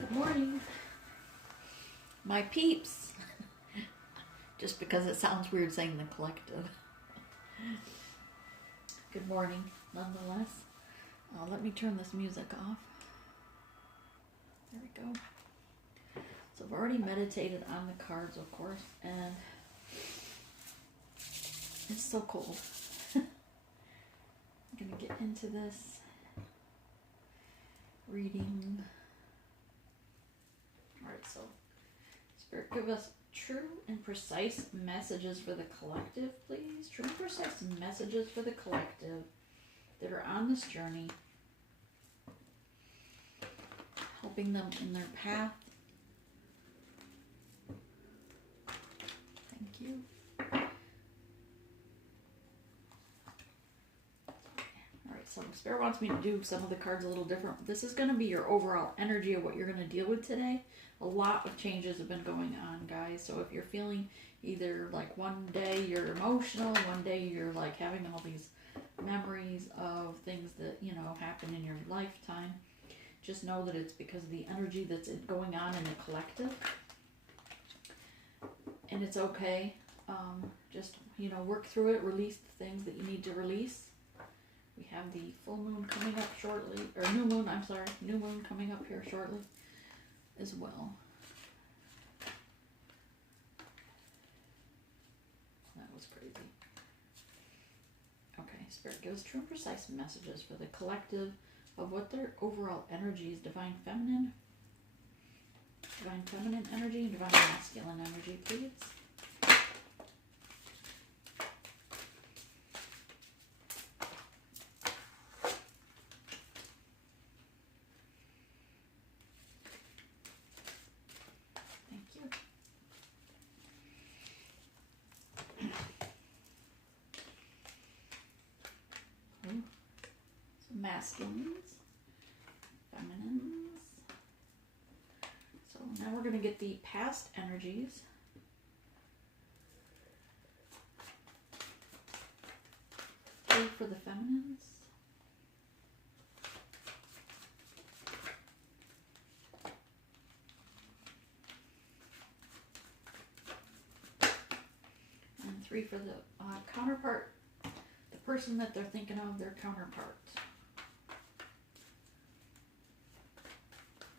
Good morning, my peeps. Just because it sounds weird saying the collective. Good morning, nonetheless. Let me turn this music off. There we go. So I've already meditated on the cards, of course, and it's so cold. I'm going to get into this reading. Alright, so Spirit, give us true and precise messages for the collective, please. True and precise messages for the collective that are on this journey, helping them in their path. Thank you. Alright, so Spirit wants me to do some of the cards a little different. This is going to be your overall energy of what you're going to deal with today. A lot of changes have been going on, guys. So if you're feeling either like one day you're emotional, one day you're like having all these memories of things that, you know, happened in your lifetime, just know that it's because of the energy that's going on in the collective. And it's okay. Just, you know, work through it, release the things that you need to release. We have the full moon coming up shortly, or new moon coming up here shortly as well. That was crazy. Okay, Spirit gives true and precise messages for the collective of what their overall energy is. Divine feminine energy, and divine masculine energy, please. Masculines, feminines. So now we're going to get the past energies. Three for the feminines. And three for the counterpart, the person that they're thinking of, their counterpart.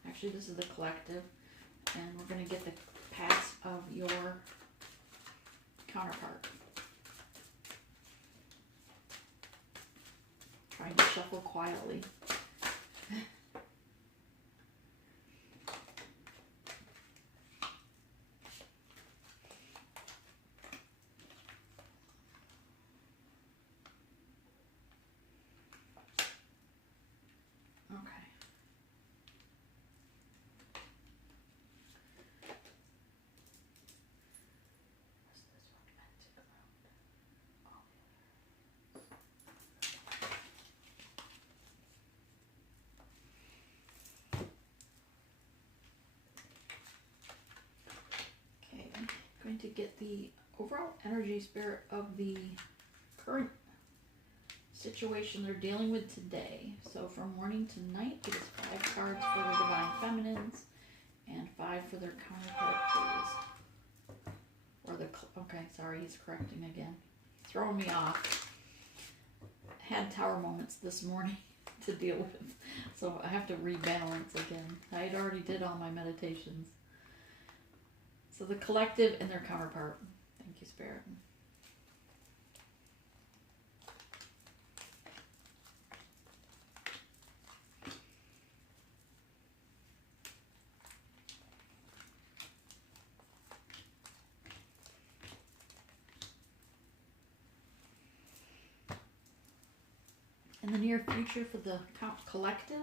Actually, this is the collective, and we're going to get the past of your counterpart. Trying to shuffle quietly. Going to get the overall energy, Spirit, of the current situation they're dealing with today. So from morning to night, get us 5 cards for the divine feminines and 5 for their counterpart, please. Or the, okay, sorry, he's correcting again. Throwing me off. Had tower moments this morning to deal with, so I have to rebalance again. I had already did all my meditations. So the collective and their counterpart. Thank you, Spirit. In the near future for the collective.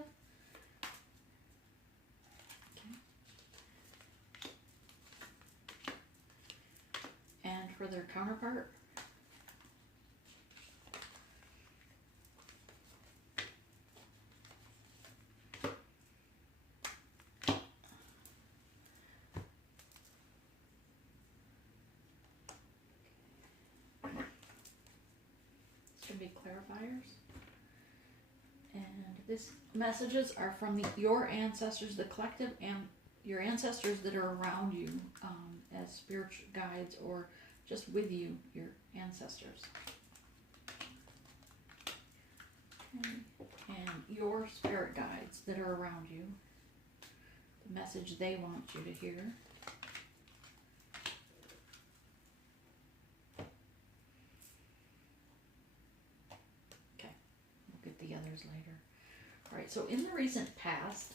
For their counterpart. This should be clarifiers. And These messages are from your ancestors, the collective, and your ancestors that are around you as spiritual guides or just with you, your ancestors. Okay. And your spirit guides that are around you, the message they want you to hear. Okay, we'll get the others later. All right, so in the recent past,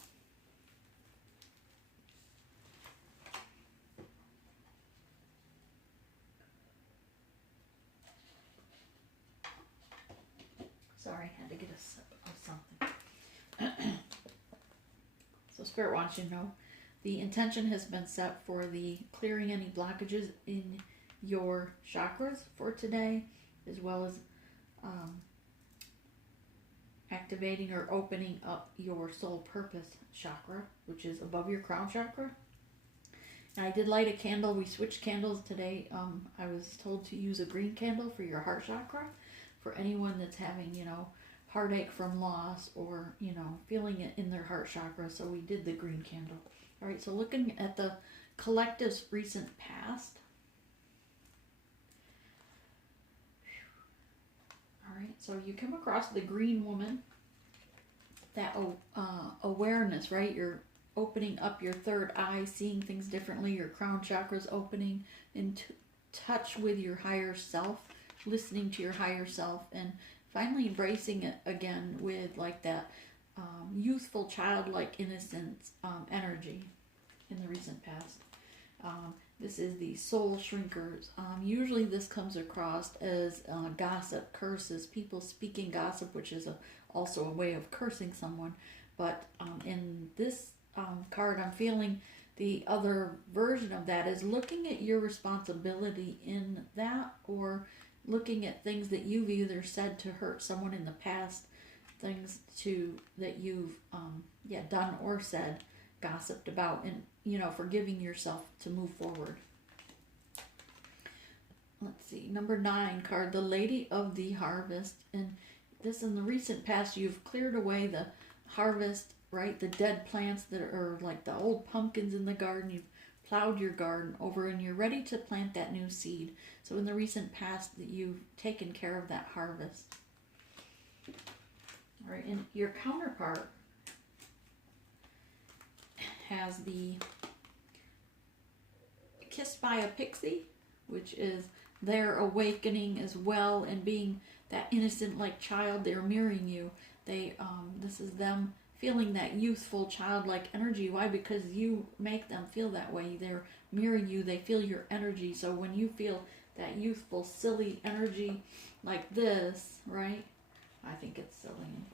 sorry, I had to get a sip of something. So Spirit wants you to know the intention has been set for the clearing any blockages in your chakras for today, as well as activating or opening up your soul purpose chakra, which is above your crown chakra. And I did light a candle. We switched candles today. I was told to use a green candle for your heart chakra, for anyone that's having, heartache from loss or, feeling it in their heart chakra. So we did the green candle. All right, so looking at the collective's recent past. All right, so you come across the green woman, that awareness, right? You're opening up your third eye, seeing things differently. Your crown chakra's opening into touch with your higher self, listening to your higher self, and finally embracing it again with like that youthful, childlike, innocent energy in the recent past. This is the soul shrinkers. Usually this comes across as gossip, curses, people speaking gossip, which is also a way of cursing someone. But in this card, I'm feeling the other version of that is looking at your responsibility in that, or looking at things that you've either said to hurt someone in the past, things that you've done or said, gossiped about, and forgiving yourself to move forward. Let's see, number 9 card, the Lady of the Harvest. And this, in the recent past, you've cleared away the harvest, right? The dead plants that are like the old pumpkins in the garden. You've plowed your garden over and you're ready to plant that new seed. So in the recent past, that you've taken care of that harvest. All right, and your counterpart has the Kissed by a Pixie, which is their awakening as well, and being that innocent like child. They're mirroring you. This is them feeling that youthful childlike energy. Why? Because you make them feel that way. They're mirroring you. They feel your energy. So when you feel that youthful, silly energy like this, right? I think it's silly and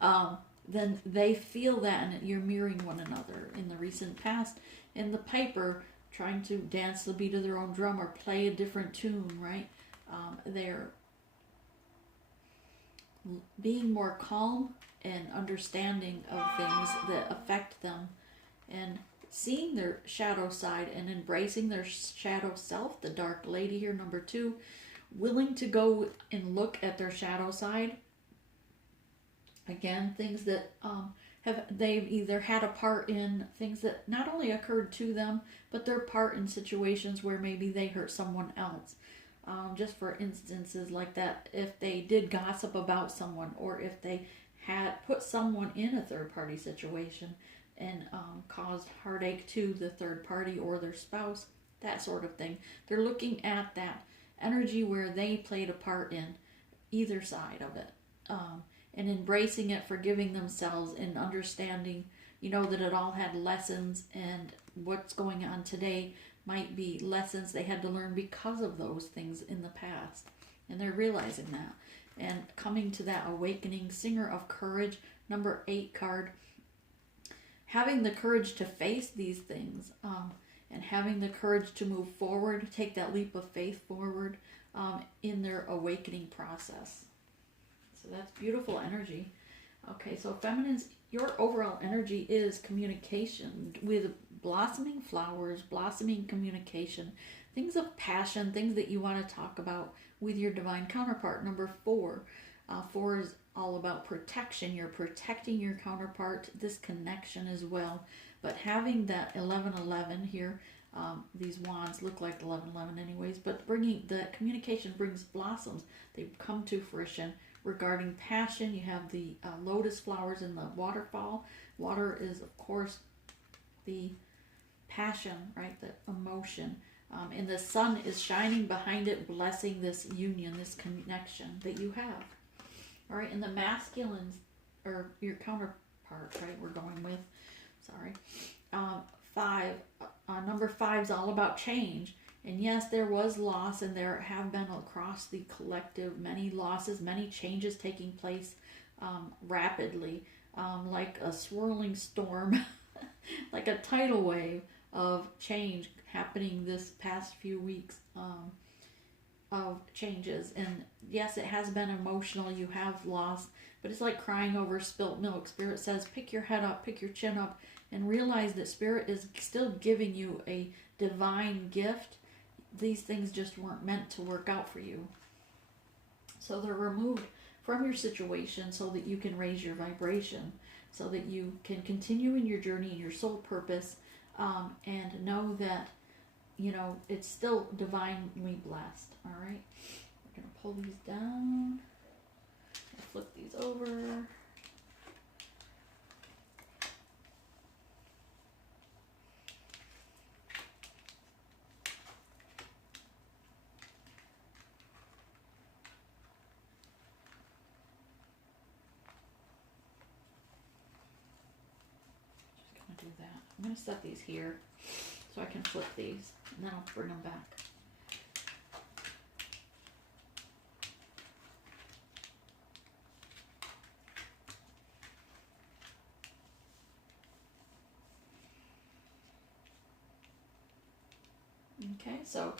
funny. Then they feel that, and you're mirroring one another. In the recent past, in the piper, trying to dance the beat of their own drum or play a different tune, right? They're being more calm and understanding of things that affect them, and seeing their shadow side and embracing their shadow self, the dark lady here, number 2, willing to go and look at their shadow side. Again, things that they've either had a part in, things that not only occurred to them, but their part in situations where maybe they hurt someone else. Just for instances like that, if they did gossip about someone, or if they had put someone in a third-party situation and caused heartache to the third party or their spouse, that sort of thing. They're looking at that energy where they played a part in either side of it. And embracing it, forgiving themselves, and understanding, that it all had lessons, and what's going on today might be lessons they had to learn because of those things in the past. And they're realizing that. And coming to that awakening, Singer of Courage, number 8 card. Having the courage to face these things, and having the courage to move forward, take that leap of faith forward in their awakening process. So that's beautiful energy. Okay, so feminines, your overall energy is communication with blossoming flowers, blossoming communication, things of passion, things that you want to talk about with your divine counterpart. Number 4. 4 is all about protection. You're protecting your counterpart, this connection as well. But having that 1111 here, these wands look like 1111 anyways, but bringing the communication brings blossoms. They come to fruition. Regarding passion, you have the lotus flowers in the waterfall. Water is, of course, the passion, right? The emotion. And the sun is shining behind it, blessing this union, this connection that you have. All right, and the masculines, or your counterpart, right, we're going with, sorry. Number 5 is all about change. And yes, there was loss, and there have been across the collective many losses, many changes taking place rapidly, like a swirling storm, like a tidal wave of change happening this past few weeks of changes. And yes, it has been emotional. You have lost, but it's like crying over spilt milk. Spirit says, pick your head up, pick your chin up, and realize that Spirit is still giving you a divine gift. These things just weren't meant to work out for you. So they're removed from your situation so that you can raise your vibration, so that you can continue in your journey, in your soul purpose, and know that, you know, it's still divinely blessed. All right. We're going to pull these down. I'll flip these over. Do that. I'm going to set these here so I can flip these, and then I'll bring them back. Okay, so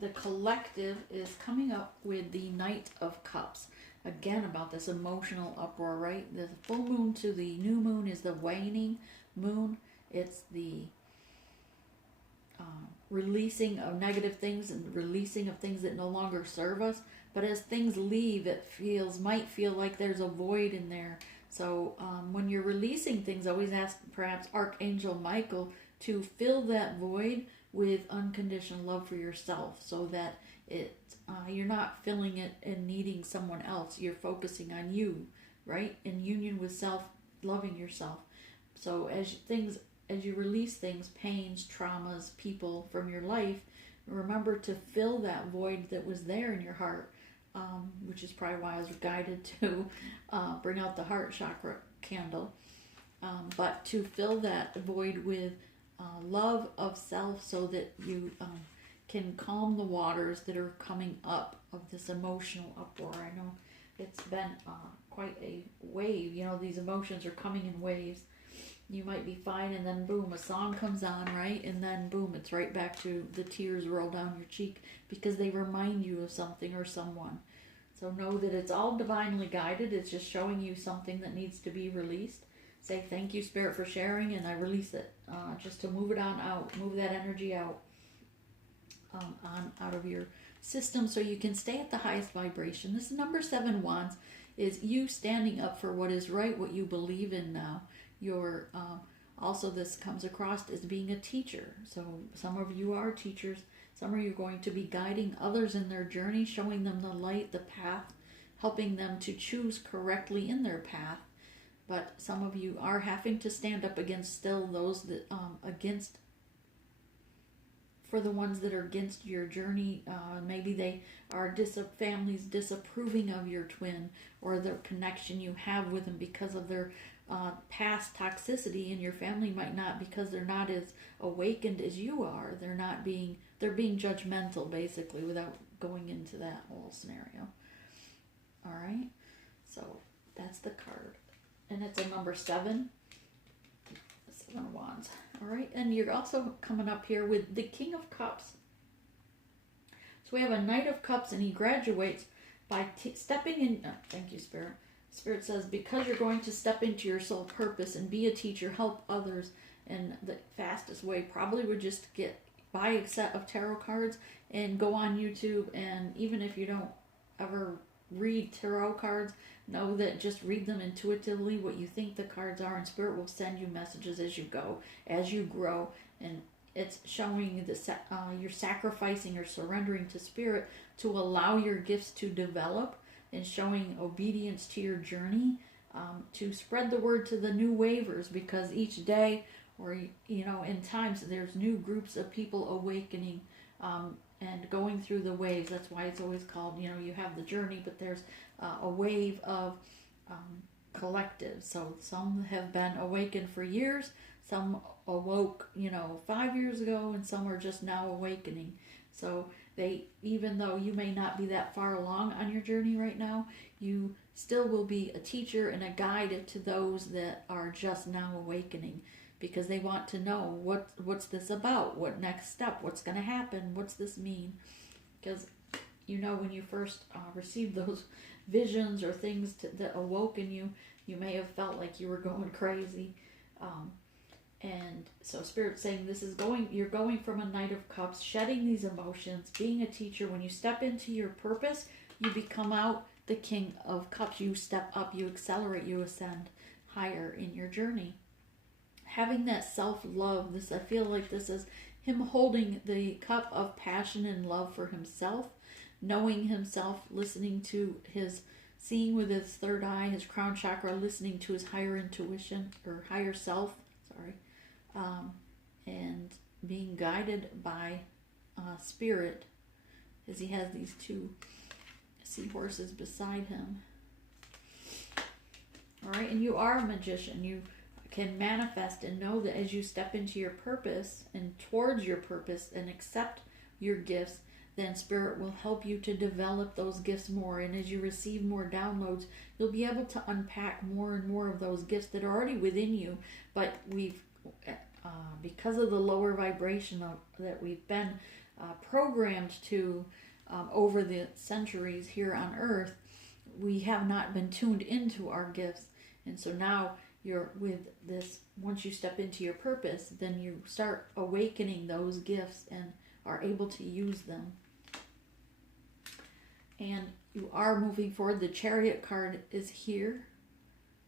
the collective is coming up with the Knight of Cups. Again, about this emotional uproar, right? The full moon to the new moon is the waning moon. It's the releasing of negative things and releasing of things that no longer serve us. But as things leave, it might feel like there's a void in there. So when you're releasing things, always ask perhaps Archangel Michael to fill that void with unconditional love for yourself, so that you're not filling it and needing someone else. You're focusing on you, right? In union with self, loving yourself. So as you release things, pains, traumas, people from your life, remember to fill that void that was there in your heart, which is probably why I was guided to bring out the heart chakra candle. But to fill that void with love of self, so that you can calm the waters that are coming up of this emotional uproar. I know it's been quite a wave. You know, these emotions are coming in waves. You might be fine, and then boom, a song comes on, right? And then boom, it's right back to the tears roll down your cheek because they remind you of something or someone. So know that it's all divinely guided. It's just showing you something that needs to be released. Say thank you, Spirit, for sharing, and I release it, just to move it on out, move that energy out, out of your system, so you can stay at the highest vibration. This number 7 wands is you standing up for what is right, what you believe in now. Your also, this comes across as being a teacher. So some of you are teachers. Some of you are going to be guiding others in their journey, showing them the light, the path, helping them to choose correctly in their path. But some of you are having to stand up against still those that for the ones that are against your journey. Maybe they are families disapproving of your twin or the connection you have with them because of their past toxicity, and your family might not, because they're not as awakened as you are. They're being judgmental, basically, without going into that whole scenario. All right, so that's the card, and it's a number 7. 7 of Wands. All right, and you're also coming up here with the King of Cups. So we have a Knight of Cups, and he graduates by stepping in. Thank you, Spirit. Spirit says, because you're going to step into your soul purpose and be a teacher, help others, and the fastest way probably would just buy a set of tarot cards and go on YouTube. And even if you don't ever read tarot cards, know that just read them intuitively, what you think the cards are, and Spirit will send you messages as you go, as you grow. And it's showing you're sacrificing or surrendering to Spirit to allow your gifts to develop, and showing obedience to your journey, to spread the word to the new wavers, because each day, or in times, there's new groups of people awakening, and going through the waves. That's why it's always called, you have the journey, but there's a wave of collectives. So some have been awakened for years, some awoke 5 years ago, and some are just now awakening. So even though you may not be that far along on your journey right now, you still will be a teacher and a guide to those that are just now awakening, because they want to know what's this about, what next step, what's going to happen, what's this mean. Because when you first received those visions or things that awoke in you, you may have felt like you were going crazy. And so Spirit's saying you're going from a Knight of Cups, shedding these emotions, being a teacher. When you step into your purpose, you become out the King of Cups. You step up, you accelerate, you ascend higher in your journey. Having that self-love, I feel like this is him holding the cup of passion and love for himself, knowing himself, listening to seeing with his third eye, his crown chakra, listening to his higher intuition, or higher self, and being guided by Spirit, as he has these two seahorses beside him. All right, and you are a magician. You can manifest and know that as you step into your purpose and towards your purpose and accept your gifts, then Spirit will help you to develop those gifts more. And as you receive more downloads, you'll be able to unpack more and more of those gifts that are already within you. But because of the lower vibration that we've been programmed to over the centuries here on Earth, we have not been tuned into our gifts. And so now once you step into your purpose, then you start awakening those gifts and are able to use them. And you are moving forward. The Chariot card is here.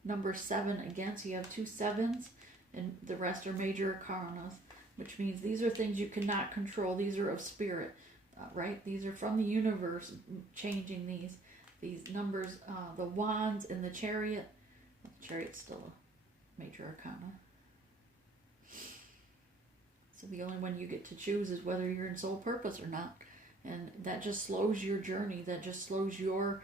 Number 7 again. So you have 2 7s, and the rest are major arcanas, which means these are things you cannot control. These are of Spirit, right? These are from the universe changing these numbers. The Wands and the Chariot. The Chariot's still a major arcana. So the only one you get to choose is whether you're in soul purpose or not. And that just slows your journey. That just slows your,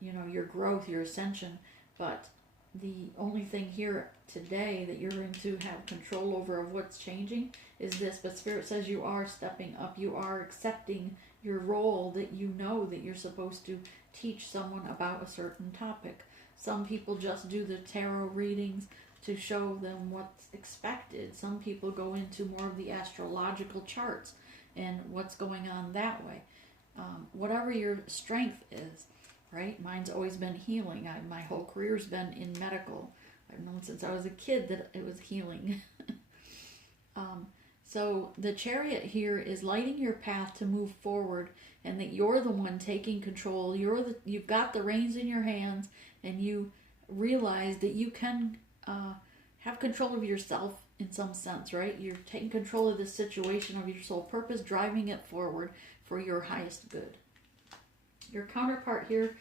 your growth, your ascension. But the only thing here today that you're going to have control over of what's changing is this. But Spirit says you are stepping up. You are accepting your role, that you know that you're supposed to teach someone about a certain topic. Some people just do the tarot readings to show them what's expected. Some people go into more of the astrological charts and what's going on that way. Whatever your strength is, right? Mine's always been healing. My whole career's been in medical. I've known since I was a kid that it was healing. So the Chariot here is lighting your path to move forward, and that you're the one taking control. You've got the reins in your hands, and you realize that you can have control of yourself in some sense, right? You're taking control of the situation, of your soul purpose, driving it forward for your highest good. Your counterpart here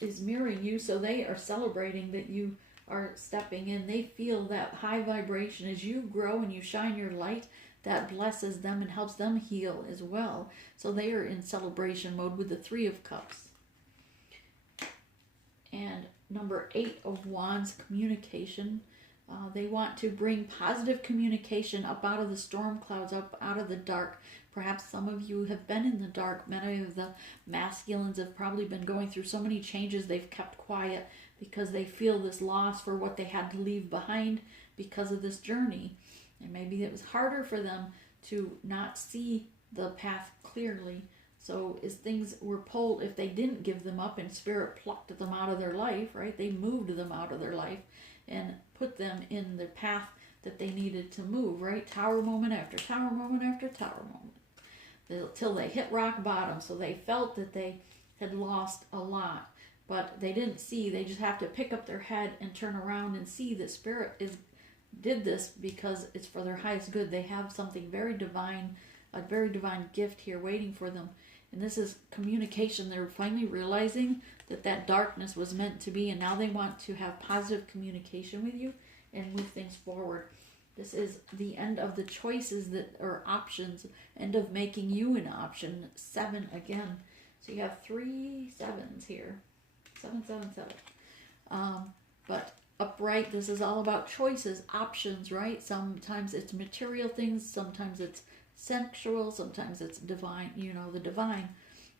is mirroring you, so they are celebrating that you are stepping in. They feel that high vibration as you grow and you shine your light. That blesses them and helps them heal as well. So they are in celebration mode with the 3 of Cups. And number 8 of Wands, communication. They want to bring positive communication up out of the storm clouds, up out of the dark. Perhaps some of you have been in the dark. Many of the masculines have probably been going through so many changes they've kept quiet because they feel this loss for what they had to leave behind because of this journey. And maybe it was harder for them to not see the path clearly. So as things were pulled, if they didn't give them up and Spirit plucked them out of their life, right? They moved them out of their life and put them in the path that they needed to move, right? Tower moment after tower moment after tower moment, till they hit rock bottom. So they felt that they had lost a lot, but they didn't see. They just have to pick up their head and turn around and see that Spirit did this because it's for their highest good. They have something very divine, a very divine gift here waiting for them. And this is communication. They're finally realizing that darkness was meant to be, and now they want to have positive communication with you and move things forward. This is the end of the choices that are options, end of making you an option. 7 again. So you have 3 7s here. 7, 7, 7. But upright, this is all about choices, options, right? Sometimes it's material things, sometimes it's sexual, sometimes it's divine, the divine.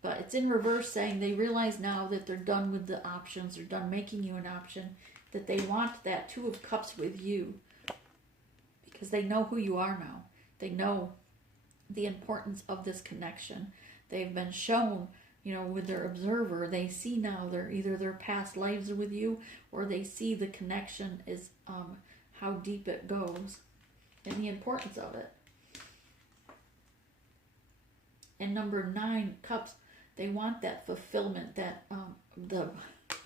But it's in reverse, saying they realize now that they're done with the options, they're done making you an option, that they want that 2 of Cups with you. Because they know who you are now. They know the importance of this connection. They've been shown, with their observer. They see now either their past lives with you, or they see the connection is how deep it goes and the importance of it. And number 9, Cups, they want that fulfillment, that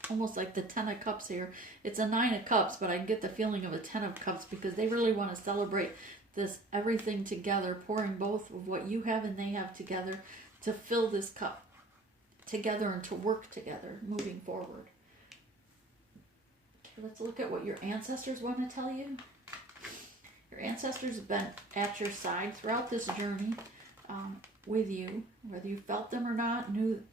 almost like the 10 of Cups here. It's a 9 of Cups, but I get the feeling of a 10 of Cups because they really want to celebrate this everything together, pouring both of what you have and they have together to fill this cup together and to work together moving forward. Okay, let's look at what your ancestors want to tell you. Your ancestors have been at your side throughout this journey with you, whether you felt them or not,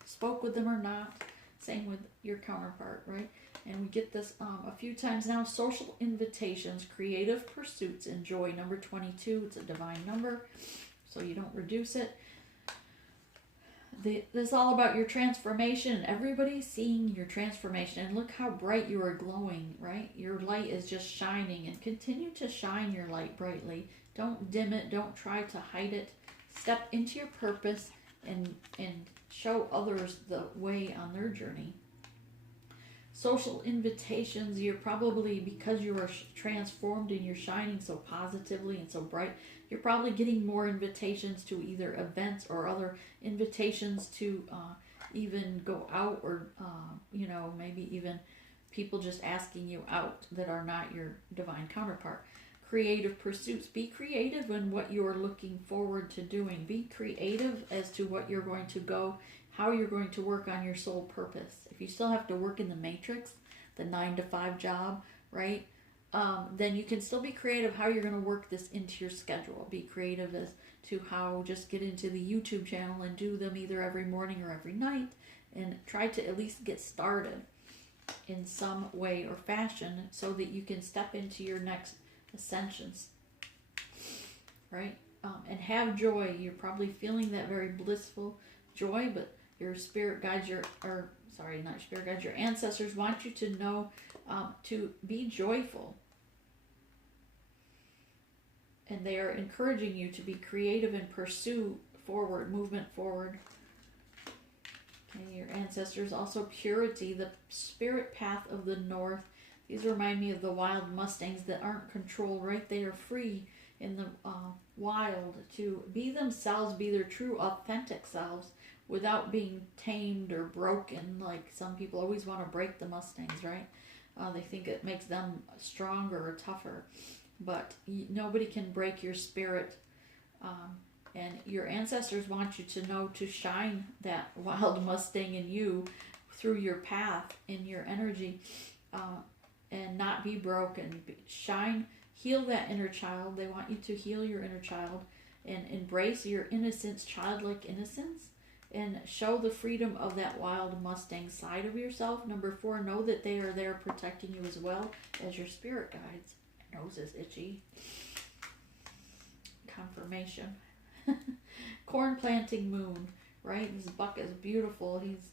spoke with them or not. Same with your counterpart, right? And we get this a few times now. Social invitations, creative pursuits, and joy. Number 22, it's a divine number, so you don't reduce it. This is all about your transformation. Everybody's seeing your transformation. And look how bright you are glowing, right? Your light is just shining. And continue to shine your light brightly. Don't dim it. Don't try to hide it. Step into your purpose and show others the way on their journey. Social invitations, you're probably, because you are transformed and you're shining so positively and so bright, you're probably getting more invitations to either events or other invitations to even go out, or maybe even people just asking you out that are not your divine counterpart. Creative pursuits. Be creative in what you're looking forward to doing. Be creative as to what you're going to go, how you're going to work on your soul purpose. If you still have to work in the matrix, the 9 to 5 job, right? Then you can still be creative how you're going to work this into your schedule. Be creative as to how, just get into the YouTube channel and do them either every morning or every night, and try to at least get started in some way or fashion so that you can step into your next ascensions, right? And have joy. You're probably feeling that very blissful joy, but your spirit guides, your ancestors want you to know to be joyful. And they are encouraging you to be creative and pursue forward, movement forward. Okay, your ancestors also purity, the spirit path of the north. These remind me of the wild Mustangs that aren't controlled, right? They are free in the wild to be themselves, be their true, authentic selves without being tamed or broken. Like some people always want to break the Mustangs, right? They think it makes them stronger or tougher. But nobody can break your spirit. And your ancestors want you to know to shine that wild Mustang in you through your path, in your energy. And not be broken. Shine, heal that inner child. They want you to heal your inner child and embrace your innocence, childlike innocence, and show the freedom of that wild Mustang side of yourself. Number 4, know that they are there protecting you as well as your spirit guides. My nose is itchy. Confirmation. Corn planting moon, right? This buck is beautiful. He's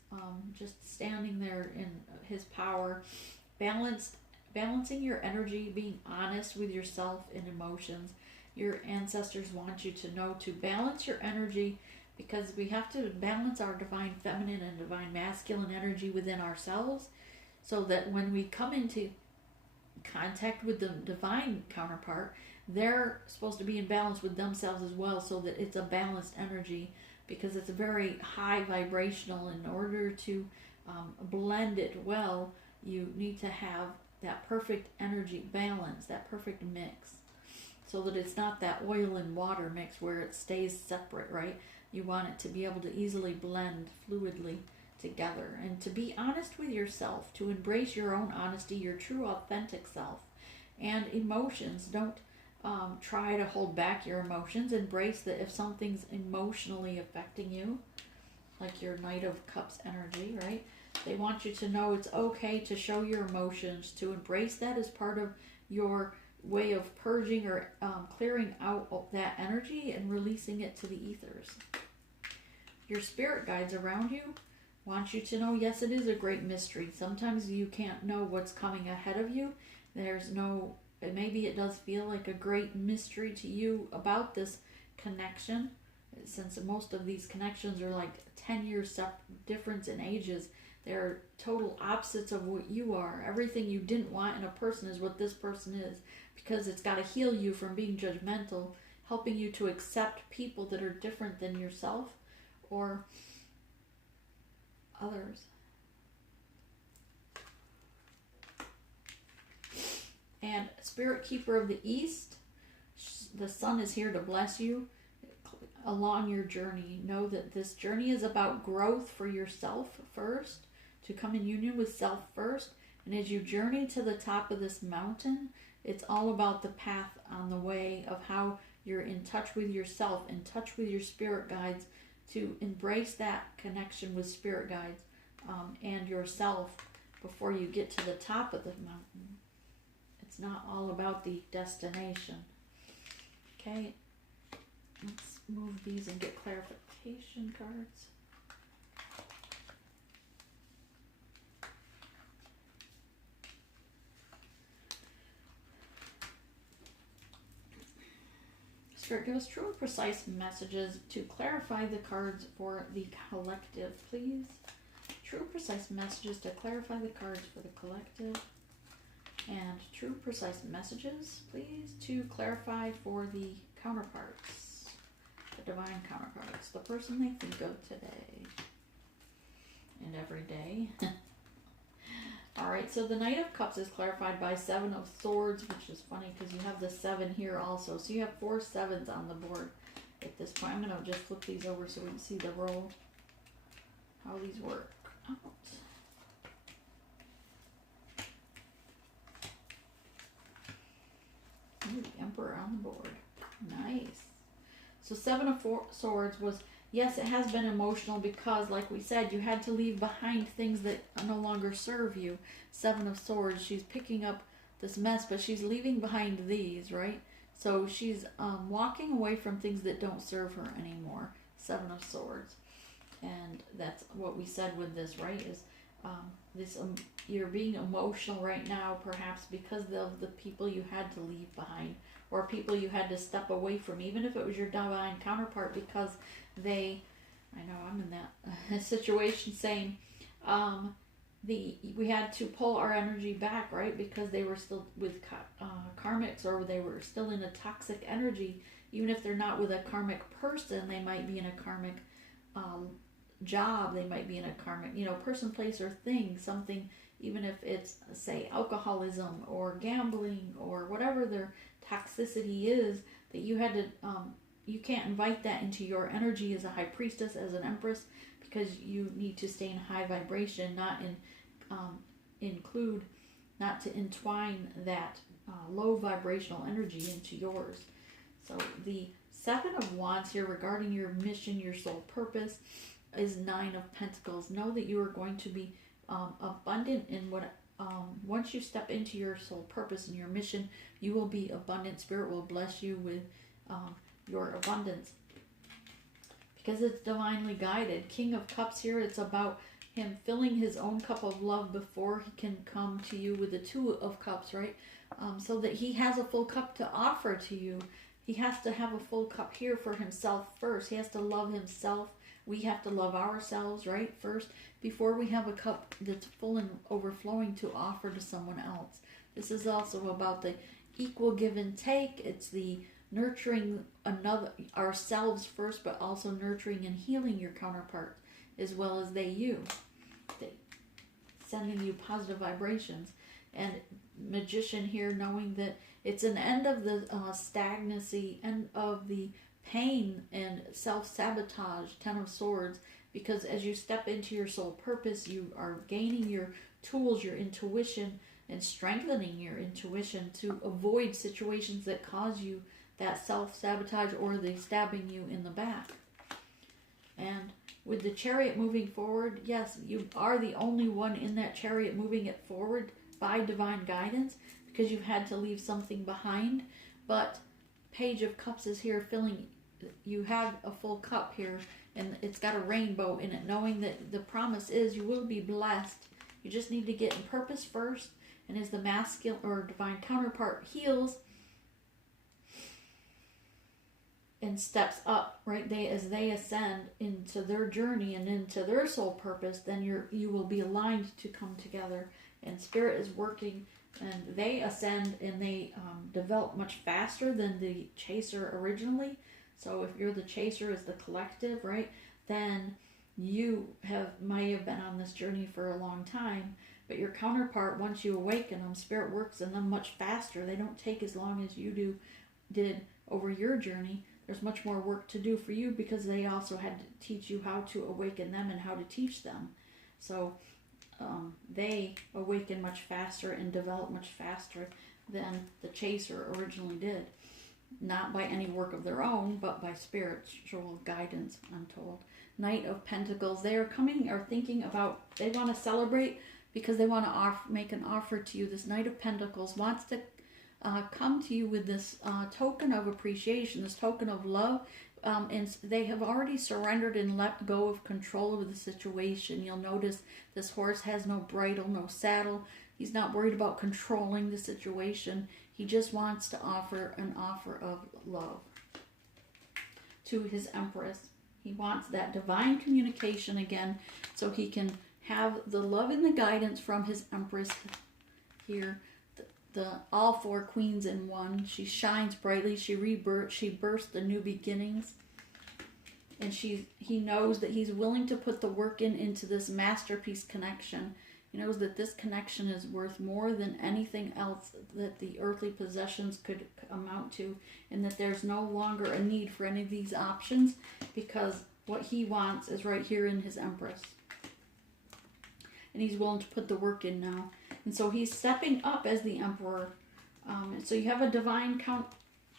just standing there in his power. Balancing your energy, being honest with yourself and emotions. Your ancestors want you to know to balance your energy, because we have to balance our divine feminine and divine masculine energy within ourselves, so that when we come into contact with the divine counterpart, they're supposed to be in balance with themselves as well, so that it's a balanced energy because it's very high vibrational. In order to blend it well, you need to have that perfect energy balance, that perfect mix, so that it's not that oil and water mix where it stays separate, right? You want it to be able to easily blend fluidly together, and to be honest with yourself, to embrace your own honesty, your true authentic self, and emotions. Don't try to hold back your emotions. Embrace that if something's emotionally affecting you, like your Knight of Cups energy, right? They want you to know it's okay to show your emotions, to embrace that as part of your way of purging or clearing out that energy and releasing it to the ethers. Your spirit guides around you want you to know, yes, it is a great mystery. Sometimes you can't know what's coming ahead of you. There's no, maybe it does feel like a great mystery to you about this connection, since most of these connections are like 10 years difference in ages. They're total opposites of what you are. Everything you didn't want in a person is what this person is, because it's got to heal you from being judgmental, helping you to accept people that are different than yourself or others. And Spirit Keeper of the East, the sun is here to bless you along your journey. Know that this journey is about growth for yourself first, to come in union with self first. And as you journey to the top of this mountain, it's all about the path on the way of how you're in touch with yourself, in touch with your spirit guides, to embrace that connection with spirit guides and yourself before you get to the top of the mountain. It's not all about the destination. Okay, let's move these and get clarification cards. Spirit, give us true and precise messages to clarify the cards for the collective, please. True precise messages to clarify the cards for the collective. And true precise messages, please, to clarify for the counterparts, the divine counterparts, the person they think of today and every day. All right, so the Knight of Cups is clarified by 7 of Swords, which is funny because you have the 7 here also. So you have 4 7s on the board at this point. I'm going to just flip these over so we can see the roll, how these work out. Ooh, the Emperor on the board. Nice. So 7 of Swords was, yes, it has been emotional because, like we said, you had to leave behind things that no longer serve you. 7 of Swords, she's picking up this mess, but she's leaving behind these, right? So she's walking away from things that don't serve her anymore. 7 of Swords. And that's what we said with this, right? Is you're being emotional right now, perhaps because of the people you had to leave behind, or people you had to step away from, even if it was your divine counterpart, because they, I know I'm in that situation, saying we had to pull our energy back, right? Because they were still with karmics, or they were still in a toxic energy. Even if they're not with a karmic person, they might be in a karmic job, they might be in a karmic, person, place, or thing, something, even if it's, say, alcoholism or gambling or whatever their toxicity is, that you had to, you can't invite that into your energy as a high priestess, as an empress, because you need to stay in high vibration, not not to entwine that low vibrational energy into yours. So the 7 of Wands here regarding your mission, your soul purpose, is 9 of Pentacles. Know that you are going to be abundant in what, once you step into your soul purpose and your mission, you will be abundant. Spirit will bless you with your abundance because it's divinely guided. King of Cups here, it's about him filling his own cup of love before he can come to you with the 2 of Cups, right? So that he has a full cup to offer to you. He has to have a full cup here for himself first. He has to love himself. We have to love ourselves, right, first, before we have a cup that's full and overflowing to offer to someone else. This is also about the equal give and take. It's the nurturing ourselves first, but also nurturing and healing your counterpart as well as you. They sending you positive vibrations. And Magician here, knowing that it's an end of the stagnancy, end of the pain and self-sabotage, Ten of Swords, because as you step into your soul purpose, you are gaining your tools, your intuition, and strengthening your intuition to avoid situations that cause you that self-sabotage or the stabbing you in the back. And with the Chariot moving forward, yes, you are the only one in that Chariot moving it forward by divine guidance, because you've had to leave something behind. But Page of Cups is here filling, you have a full cup here, and it's got a rainbow in it, knowing that the promise is you will be blessed. You just need to get in purpose first, and as the masculine or divine counterpart heals and steps up, right, as they ascend into their journey and into their soul purpose, then you will be aligned to come together. And Spirit is working, and they ascend and they develop much faster than the Chaser originally. So if you're the Chaser as the collective, right, then you might have been on this journey for a long time, but your counterpart, once you awaken them, Spirit works in them much faster. They don't take as long as you did over your journey. There's much more work to do for you, because they also had to teach you how to awaken them and how to teach them. So they awaken much faster and develop much faster than the Chaser originally did. Not by any work of their own, but by spiritual guidance, I'm told. Knight of Pentacles, they are thinking about, they want to celebrate because they want to make an offer to you. This Knight of Pentacles wants to come to you with this token of appreciation, this token of love, and they have already surrendered and let go of control over the situation. You'll notice this horse has no bridle, no saddle. He's not worried about controlling the situation. He just wants to offer an offer of love to his Empress. He wants that divine communication again, so he can have the love and the guidance from his Empress here. All four queens in one. She shines brightly. She bursts the new beginnings. And he knows that he's willing to put the work into this masterpiece connection. He knows that this connection is worth more than anything else that the earthly possessions could amount to, and that there's no longer a need for any of these options, because what he wants is right here in his Empress. And he's willing to put the work in now. And so he's stepping up as the Emperor. So you have a divine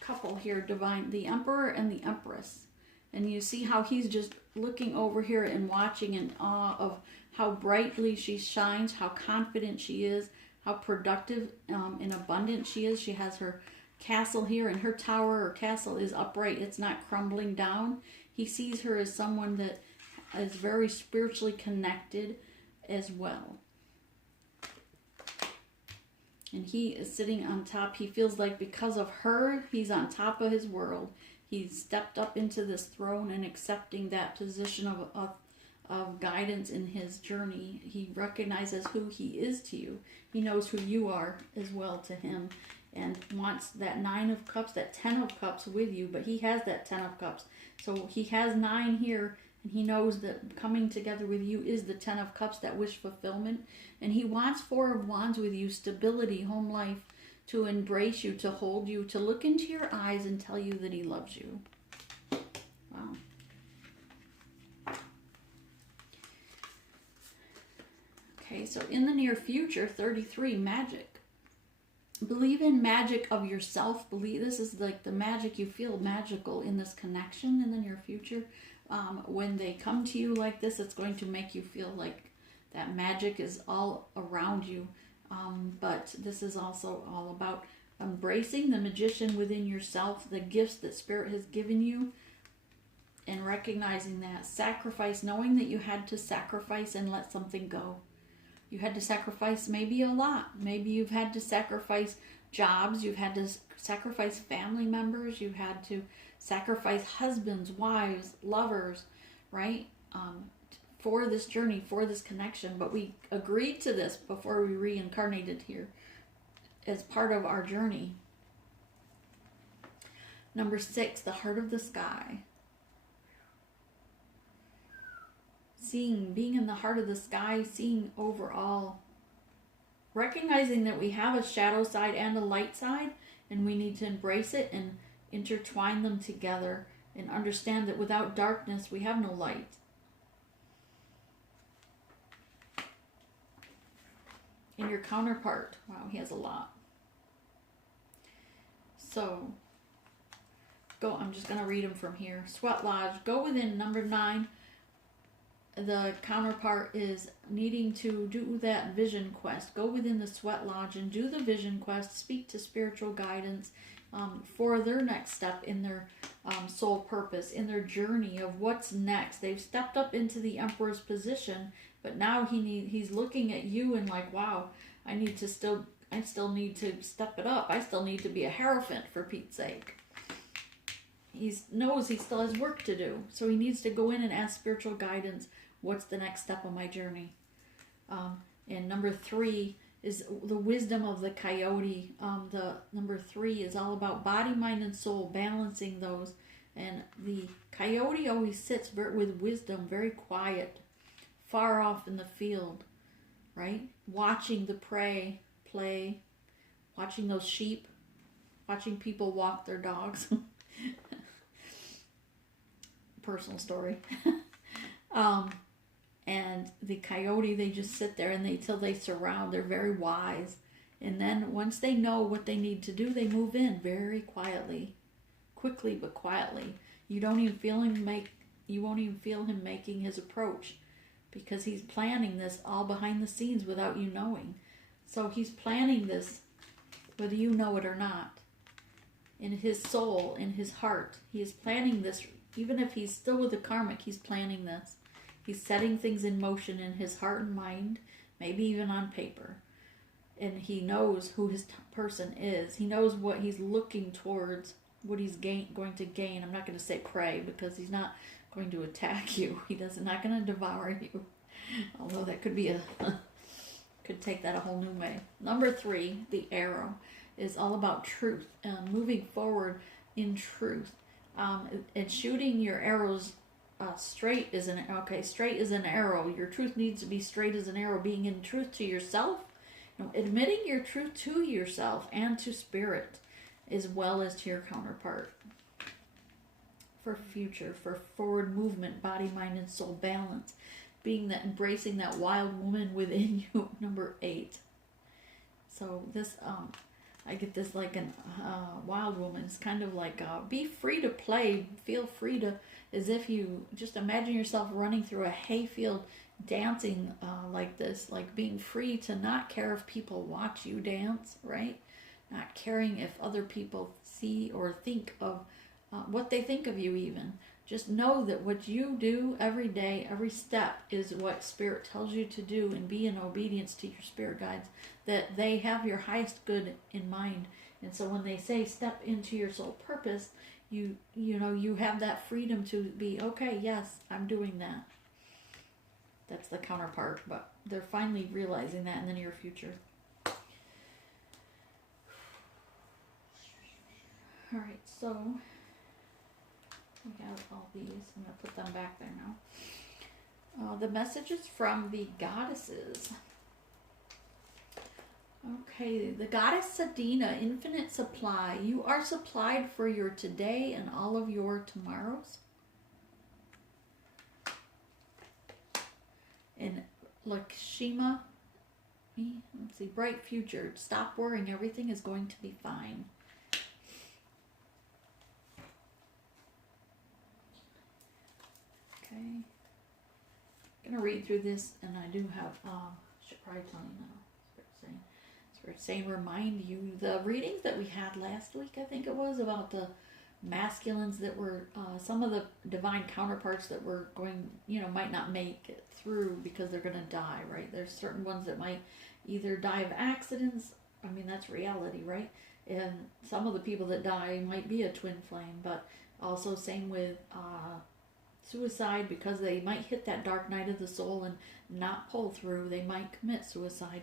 couple here, the Emperor and the Empress. And you see how he's just looking over here and watching in awe of how brightly she shines, how confident she is, how productive and abundant she is. She has her castle here, and her tower or castle is upright. It's not crumbling down. He sees her as someone that is very spiritually connected as well. And he is sitting on top. He feels like because of her, he's on top of his world. He's stepped up into this throne and accepting that position of guidance in his journey. He recognizes who he is to you. He knows who you are as well to him, and wants that 9 of Cups, that 10 of Cups with you. But he has that 10 of Cups. So he has 9 here, and he knows that coming together with you is the 10 of Cups, that wish fulfillment. And he wants 4 of Wands with you, stability, home life, to embrace you, to hold you, to look into your eyes and tell you that he loves you. Wow. Okay, so in the near future, 33, magic. Believe in magic of yourself. This is like the magic. You feel magical in this connection in the near future. When they come to you like this, it's going to make you feel like that magic is all around you. But this is also all about embracing the magician within yourself, the gifts that Spirit has given you, and recognizing that sacrifice, knowing that you had to sacrifice and let something go. You had to sacrifice maybe a lot. Maybe you've had to sacrifice jobs. You've had to sacrifice family members. You've had to sacrifice husbands, wives, lovers, right? For this journey, for this connection. But we agreed to this before we reincarnated here as part of our journey. Number 6, the heart of the sky. Being in the heart of the sky, seeing overall, recognizing that we have a shadow side and a light side, and we need to embrace it and intertwine them together and understand that without darkness, we have no light. And your counterpart, wow, he has a lot. So, I'm just going to read them from here. Sweat Lodge, go within. Number 9. The counterpart is needing to do that vision quest. Go within the Sweat Lodge and do the vision quest. Speak to spiritual guidance for their next step in their soul purpose, in their journey of what's next. They've stepped up into the Emperor's position, but now he's looking at you and like, wow, I still need to step it up. I still need to be a Hierophant, for Pete's sake. He knows he still has work to do, so he needs to go in and ask spiritual guidance. What's the next step on my journey? And number 3 is the wisdom of the coyote. The number 3 is all about body, mind, and soul, balancing those. And the coyote always sits with wisdom, very quiet, far off in the field, right? Watching the prey play, watching those sheep, watching people walk their dogs. Personal story. And the coyote, they just sit there and till they surround. They're very wise. And then once they know what they need to do, they move in very quietly, quickly but quietly. You won't even feel him making his approach, because he's planning this all behind the scenes without you knowing. So he's planning this whether you know it or not. In his soul, in his heart, he is planning this. Even if he's still with the karmic, he's planning this. He's setting things in motion in his heart and mind, maybe even on paper. And he knows who his person is. He knows what he's looking towards, what he's going to gain. I'm not going to say prey, because he's not going to attack you. Not going to devour you. Although that could be could take that a whole new way. Number 3, the arrow, is all about truth, moving forward in truth. And shooting your arrows straight is an arrow. Your truth needs to be straight as an arrow. Being in truth to yourself, admitting your truth to yourself and to spirit, as well as to your counterpart. For future, for forward movement, body, mind, and soul balance. Embracing that wild woman within you. Number 8. So this, I get this like a wild woman. It's kind of like be free to play. Feel free to, as if you just imagine yourself running through a hayfield, dancing like this, like being free to not care if people watch you dance, right? Not caring if other people see or think of what they think of you even. Just know that what you do every day, every step, is what Spirit tells you to do, and be in obedience to your spirit guides, that they have your highest good in mind. And so when they say step into your soul purpose, you have that freedom to be, okay, yes, I'm doing that. That's the counterpart, but they're finally realizing that in the near future. All right, so we have all these. I'm going to put them back there now. The messages from the goddesses. Okay, the goddess Sadina, infinite supply. You are supplied for your today and all of your tomorrows. And Lakshma, let's see, bright future. Stop worrying, everything is going to be fine. Okay, I'm going to read through this, and I do have, should probably tell you now. Spirit saying, remind you, the readings that we had last week, I think it was, about the masculines that were, some of the divine counterparts that were going, might not make it through because they're going to die, right? There's certain ones that might either die of accidents. I mean, that's reality, right? And some of the people that die might be a twin flame, but also same with suicide, because they might hit that dark night of the soul and not pull through. They might commit suicide.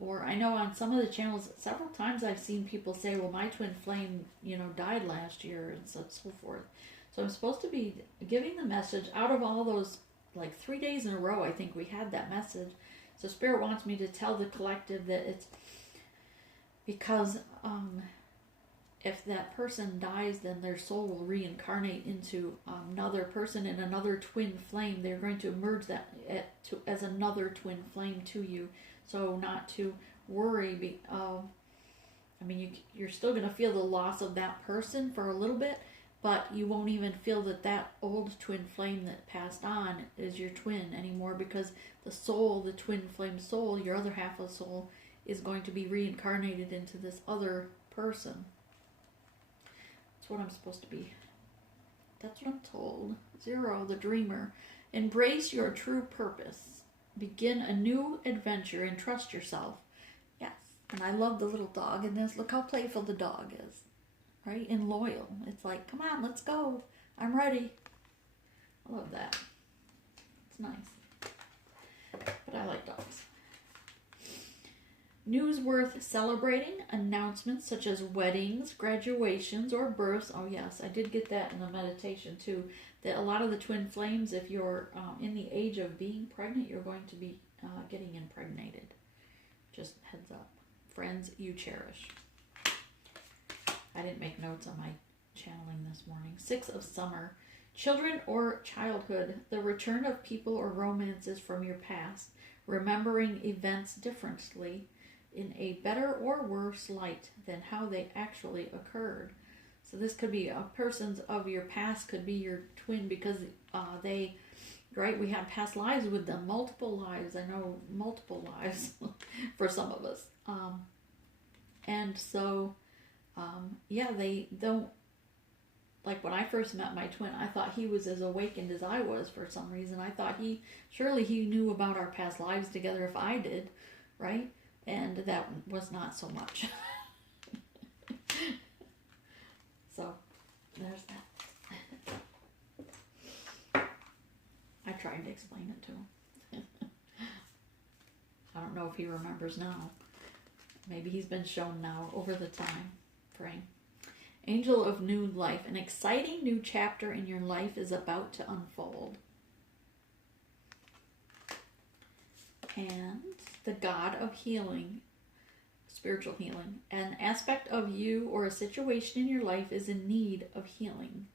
or I know on some of the channels, several times I've seen people say, well, my twin flame, died last year and so forth. So I'm supposed to be giving the message out of all those, like 3 days in a row, I think we had that message. So Spirit wants me to tell the collective that it's because if that person dies, then their soul will reincarnate into another person in another twin flame. They're going to emerge as another twin flame to you. So not to worry. You're still going to feel the loss of that person for a little bit, but you won't even feel that old twin flame that passed on is your twin anymore, because the soul, the twin flame soul, your other half of the soul, is going to be reincarnated into this other person. That's what I'm supposed to be. That's what I'm told. 0, the dreamer. Embrace your true purpose. Begin a new adventure and trust yourself. Yes. And I love the little dog in this. Look how playful the dog is. Right? And loyal. It's like, come on, let's go. I'm ready. I love that. It's nice. But I like dogs. News worth celebrating. Announcements such as weddings, graduations, or births. Oh yes, I did get that in the meditation too. That a lot of the twin flames, if you're in the age of being pregnant, you're going to be getting impregnated. Just heads up. Friends you cherish. I didn't make notes on my channeling this morning. 6 of summer. Children or childhood. The return of people or romances from your past. Remembering events differently in a better or worse light than how they actually occurred. So this could be a person's of your past, could be your twin, because we have past lives with them, multiple lives. I know multiple lives for some of us. They don't, like when I first met my twin, I thought he was as awakened as I was for some reason. I thought surely he knew about our past lives together if I did, right? And that was not so much. So, there's that. I tried to explain it to him. I don't know if he remembers now. Maybe he's been shown now over the time frame. Angel of new life. An exciting new chapter in your life is about to unfold. And the God of healing, spiritual healing. An aspect of you or a situation in your life is in need of healing.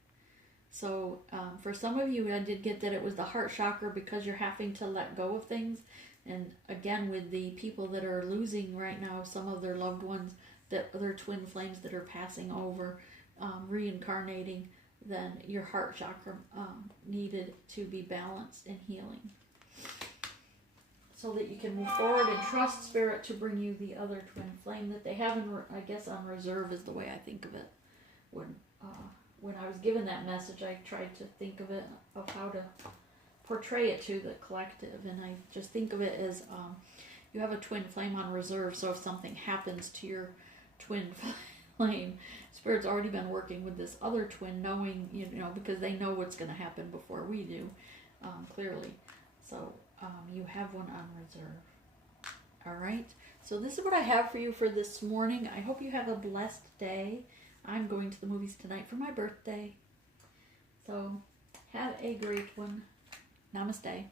So for some of you, I did get that it was the heart chakra because you're having to let go of things. And again, with the people that are losing right now, some of their loved ones, that their twin flames that are passing over, reincarnating, then your heart chakra needed to be balanced and healing. So that you can move forward and trust Spirit to bring you the other twin flame that they have, on reserve is the way I think of it. When I was given that message, I tried to think of how to portray it to the collective, and I just think of it as you have a twin flame on reserve, so if something happens to your twin flame, Spirit's already been working with this other twin, knowing, because they know what's going to happen before we do, clearly. So you have one on reserve. All right. So this is what I have for you for this morning. I hope you have a blessed day. I'm going to the movies tonight for my birthday. So have a great one. Namaste.